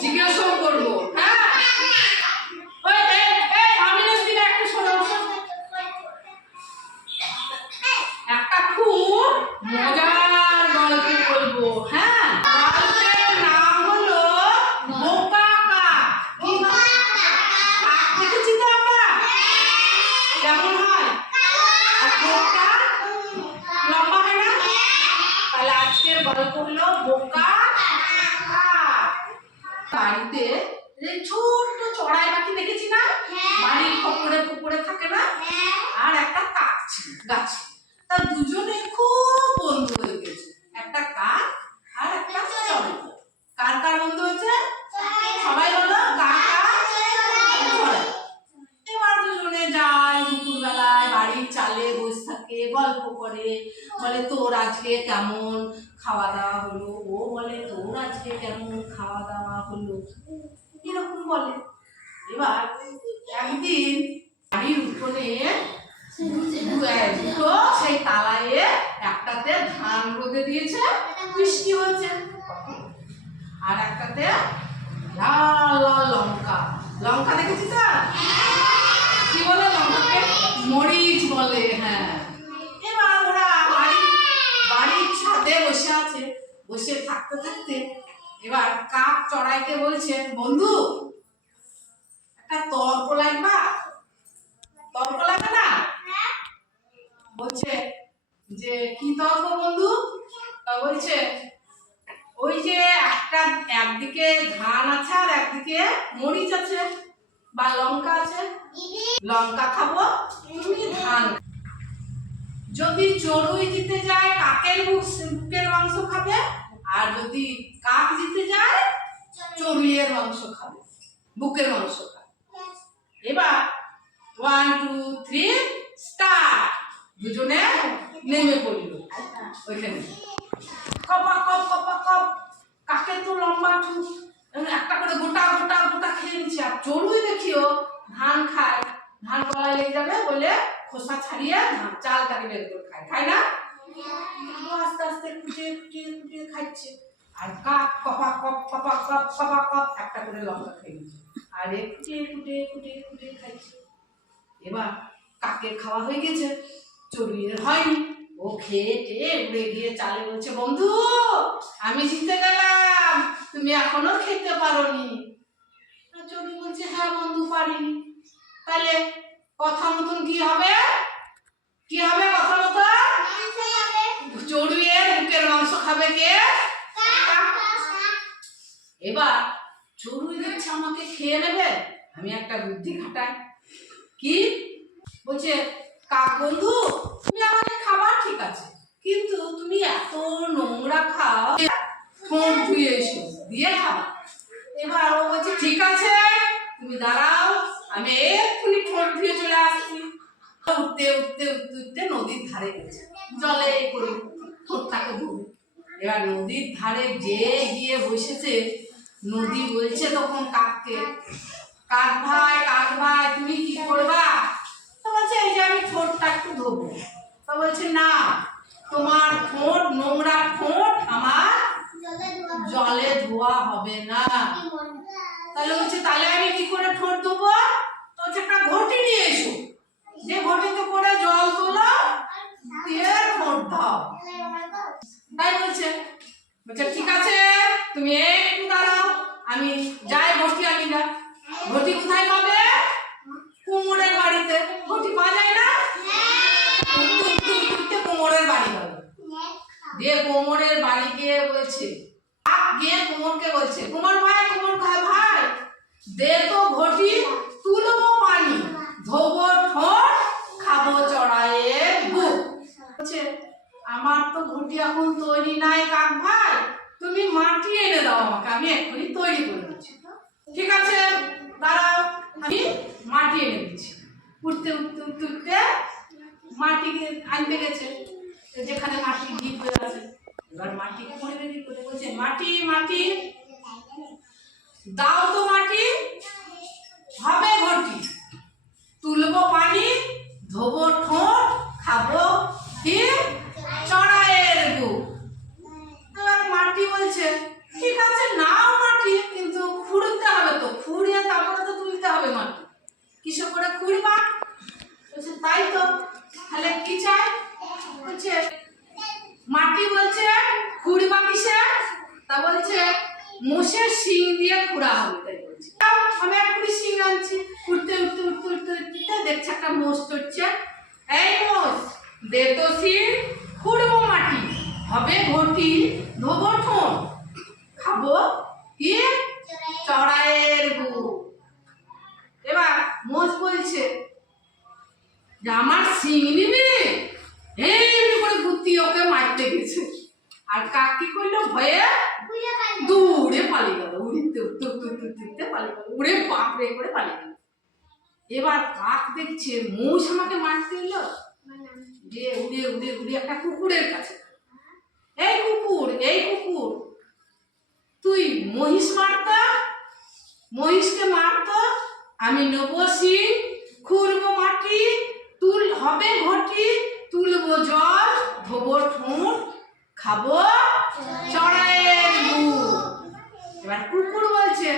জিজ্ঞাসাও করবো। হ্যাঁ, ওই আমি একটু শোনো, একটা খুব মজার গল্প বলবো। হ্যাঁ, গল্পের নাম হলো বোকা কাক। কাক দেখেছি তো আমরা কেমন হয়, আর বোকা লম্বা হয় না? তাহলে আজকের গল্প হলো বোকা কাক। বাড়িতে ছোট্ট চড়াই পাখি দেখেছি না, বাড়ির পুকুরে পুকুরে থাকে না, আর একটা কাক ছিল গাছে। তা দুজনে খুব বন্ধু হয়ে গেছে, একটা কাক আর একটা চড়াই। কার কার বন্ধু হয়েছে? সবাই বলো, কাক আর চড়াই। এবার দুজনে যায় দুপুরবেলায় বাড়ির চালে বসে থাকে, গল্প করে, বলে তোর আজকে কেমন খাওয়া দাওয়া হলো, ও বলে তোর আজকে কেমন খাওয়া দাওয়া হলো, এরকম বলে। এবার একদিন বাড়ির উঠোনে দুটো সেই তালায় একটাতে ধান রোদে দিয়েছে, বৃষ্টি হয়েছে, আর একটাতে লাল লাল লঙ্কা। লঙ্কা দেখেছি তো, কি বলে লঙ্কাকে? মরিচ বলে। হ্যাঁ, এবার ওরা বাড়ির ছাদে বসে আছে, বসে থাকতে থাকতে এবার কাক চড়াইকে বলছে, বন্ধু একটা তর্ক লাগবা, তর্ক লাগে না? বলছে যে কি তর্ক বন্ধু? বলছে ওই যে একদিকে ধান আছে আর একদিকে মরিচ আছে বা লঙ্কা আছে, লঙ্কা খাবো তুমি ধান। যদি চড়ুই জিতে যায় কাকের বুকের মাংস খাবে, আর যদি কাক জিতে যায় চড়ুইয়ের মাংস খাবে, বুকের মাংস খাবে। এবার 1 2 3 স্টার্ট। দুজনে নেমে পড়ল ওইখানে, কপা কপ কপা কপ। কাকে তো লম্বা ঠুস, একটা করে গোটা গোটা গোটা খেয়ে নিচ্ছে। আর চড়ুই দেখিও ধান খায়, ধান গলায় লেগে যাবে বলে খোসা ছাড়িয়ে চালটাকে বের করে খায়, খায় না? আস্তে আস্তে কুটে কুটে কুটে খাচ্ছে। আর কাক কপা কপ কপা কপ কপা কপ একটা করে লঙ্কা খেয়ে নিচ্ছে, আর কুটে কুটে কুটে কুটে খাচ্ছে। এবার কাকের খাওয়া হয়ে গেছে, চড়ুইয়ের হয়নি। ও খেয়ে টেয়ে উড়ে গিয়ে চালে বলছে, বন্ধু আমি জিতে গেলাম, তুমি এখনো খেতে পারোনি। চড়ুই বলছে, হ্যাঁ বন্ধু পারিনি। তাহলে কথা মতন কি হবে? কি হবে কথা মতন? চড়ুইয়ের বুকের মাংস খাবে কে? এবার চড়ুই দেখছে আমাকে খেয়ে নেবে, আমি একটা বুদ্ধি খাটাই। কি বলছে, কাক বন্ধু তুমি আমাকে খাবা ঠিক আছে, কিন্তু তুমি এত নোংরা খাও, ঠোঁট ধুয়ে এসো দিয়ে খাবা। এবার ও বলছে ঠিক আছে তুমি দাঁড়াও, আমি এক্ষুনি ঠোঁট ধুয়ে চলে আসছি। উঠতে উঠতে উঠতে উঠতে নদীর ধারে গেছে, জলে করে ঠোঁটটাকে ধুবে। এবার নদীর ধারে যে গিয়ে বসেছে, নদী বলছে তখন কাককে, কাক ভাই তুমি কি করবা? তো বলছে এই যে আমি ঠোঁটটা একটু ধোবো। তো বলছে না, তোমার ঠোঁট নোংরা ঠোঁট আমার জলে ধোয়া হবে না। তাহলে বলছে তাহলে আমি কি করে ঠোঁট ধোবো? তো হচ্ছে একটা ঘটি নিয়ে এসো, যে ঘটিতে করে জল তোলো দিয়ে ঠোঁট ধাও। তাই বলছে ঠিক আছে তুমি একটু দাঁড়াও, আমি যাই ঘটি আনি না। ঘটি কোথায় পাবে? কুমোরের বাড়িতে। ঘটি পাওয়া যায় না? কুমোরের বাড়ি গেল, দিয়ে কুমোরের বাড়ি গিয়ে বলছে, গিয়ে কুমোরকে বলছে, কুমোর ভাই দে তো ঘটি, তুলবো পানি, ধোবো ঠোঁট, খাবো চড়াইয়ের বুক। বলছে আমার তো ঘটি এখন তৈরি নাই কাক ভাই, তুমি মাটি এনে দাও আমাকে, আমি এক্ষুনি তৈরি করে দিচ্ছি। ঠিক আছে দাঁড়াও, আমি মাটি এনে দিচ্ছি। উঠতে উঠতে উঠতে উঠতে মাটি আনতে গেছে, যেখানে মাটি ঢিপ হয়ে আছে। এবার মাটি করে রেডি করে বলছে, মাটি মাটি দাও তো মাটি, হবে ঘটি, তুলবো পানি, ধোবো ঠোঁট, খাবো কি চড়াইয়ের বুক। এবার মাটি বলছে ঠিক আছে নাও মাটি, কিন্তু মহিষের শিং দিয়ে খুঁড়া হবে তাই বলছি। আমি এক্ষুনি শিং আনছি, উঠতে উঠতে উঠতে উঠতে উঠতে দেখছি একটা মোষ চড়ছে। এই মোষ, দে তো শিং, খুঁড়বো মাটি, হবে ঘটি, ধোবো ঠোঁট, খাবো কি চড়াইয়ের গুড়। এবার মোষ বলছে যে আমার শিং নিবি, এমনি করে গুতি ওকে মারতে গেছে। আর কাক কি করলো, ভয়ে দূরে পালিয়ে গেল, উড়তে উঠতে উঠতে উঠতে উঠতে পালিয়ে গেল, উড়ে বাপরে করে পালিয়ে গেল। এবার কাক দেখছে মোষ আমাকে মারতে এলো, যে উড়ে উড়ে উড়ে একটা কুকুরের কাছে, এই কুকুর, এই কুকুর, তুই মহিষ মারতা, মহিষকে মারতো, আমি নেবো শিং, খুঁড়বো মাটি, তুল হবে ঘটি, তুলবো জল, ধোবো ঠোঁট, খাবো চড়াইয়ের গুড়। এবার কুকুর বলছে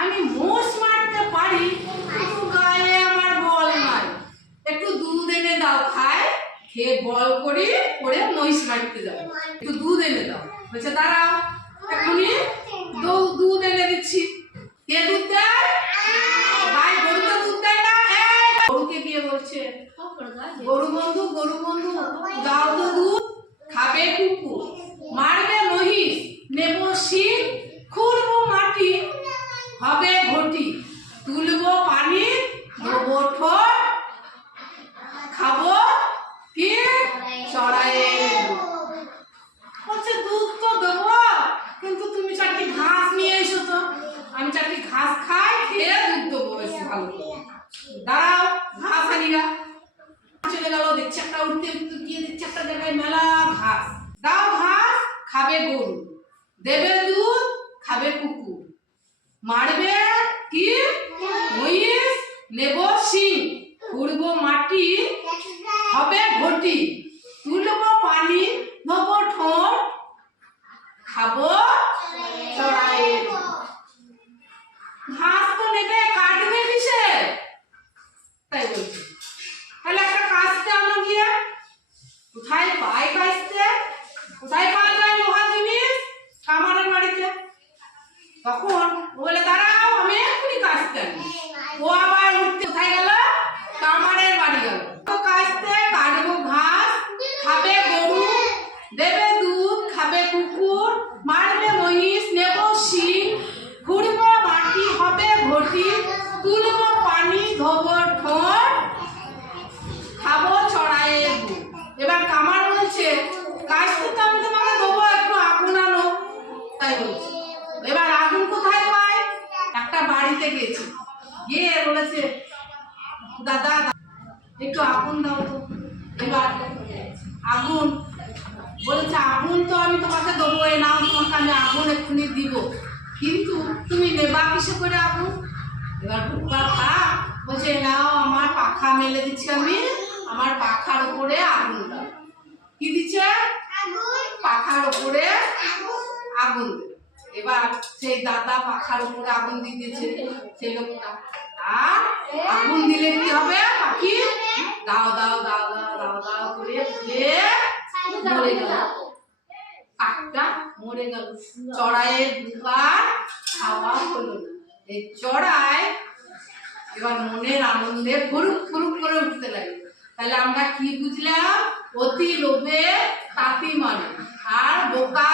আমি মোষ মারতে পারি, কিন্তু গায়ে আমার বল নাই, একটু দুধ এনে দাও খাই, খেয়ে বল করি করে মহিষ মারতে যাবো, একটু দুধ এনে দাও। বলছে দাঁড়াও এখনই দুধ এনে দিচ্ছি। কে দুধ দেয়? ভাই গরু তো দুধ দেয় না। গরুকে গিয়ে বলছে গরু বন্ধু, গরু বন্ধু দাও তো দুধ, খাবে কুকুর, মারবে মহিষ, নেবো শিং, খুঁড়বো মাটি, হবে ঘটি, তুলবো পানি, ধোবো ঠোঁট, খাবো কি চড়াইয়ের গুড়। বলছে দুধ তো দেবো, কিন্তু তুমি চারটি ঘাস নিয়ে এসো তো, আমি চারটি ঘাস খাই, খেয়ে দুধ দেবো বেশি ভালো করে। দাঁড়াও ঘাস আনিরা। চলে গেল, দেখছে একটা উঠতে উঠতে গিয়ে দেখছে একটা জায়গায় মেলা ঘাস। দাও ঘাস, খাবে গরু, দেবে দুধ, খাবে কুকুর, মারবে কি মহিষ, নেবো শিং, খুঁড়বো মাটি, হবে ঘটি, তুলবো পানি, ধোবো ঠোঁট, খাবো চড়াইয়ের গুড়। ঘাস তো নেবে, কাটবে কিসে? তাই বলছি। তাহলে একটা কাস্তে আনো গিয়ে, কোথায় পাই কাস্তে? কোথায় পাওয়া যায় লোহা জিনিস? কামারের বাড়িতে। তখন বলে দাঁড়াও আমি এক্ষুনি কাস্তে আনি। ও আবার উঠতে কোথায় গেল? কামারের বাড়ি গেল। তো কাস্তে কাটবো ঘাস, খাবে গরু, দেবে দুধ, খাবে কুকুর, মারবে মহিষ, নেবো শিং, খুঁড়বো মাটি, হবে ঘটি, তুলবো পানি, ধোবো ঠোঁট, খাবো চড়াইয়ের গুড়। এবার কামার বলছে কাস্তে তো আমি তোমাকে দেবো, একটু আগুন আনো। তাই বলছে। এবার আগুন কোথায় পায়? একটা বাড়িতে গেছে, গিয়ে বলেছে দাদা একটু আগুন দাও তো। এবার আগুন বলেছে আগুন তো আমি তোমাকে দেবো, এ নাও তোমাকে আমি আগুন এক্ষুনি দিব, কিন্তু তুমি নেবা কিসে করে আগুন? এবার বুকবার খারাপ, বলছে নাও আমার পাখা মেলে দিচ্ছি আমি, আমার পাখার উপরে আগুন দাও। কি দিচ্ছে? পাখার উপরে আগুন। এবার সেই দাদা পাখার উপরে আগুন দিয়ে দিয়েছে সেই লোকটা। আর আগুন দিলে কি হবে? পাখি দাও দাও দাও দাও দাও দাও করে মরে গেল, কাকটা মরে গেল। চড়াইয়ের দুবার খাওয়া হলো না। এই চড়াই এবার মনের আনন্দে ফুরুক ফুরুক করে উঠতে লাগে। তাহলে আমরা কি বুঝলাম? অতি লোভে তাঁতি মানে, আর বোকা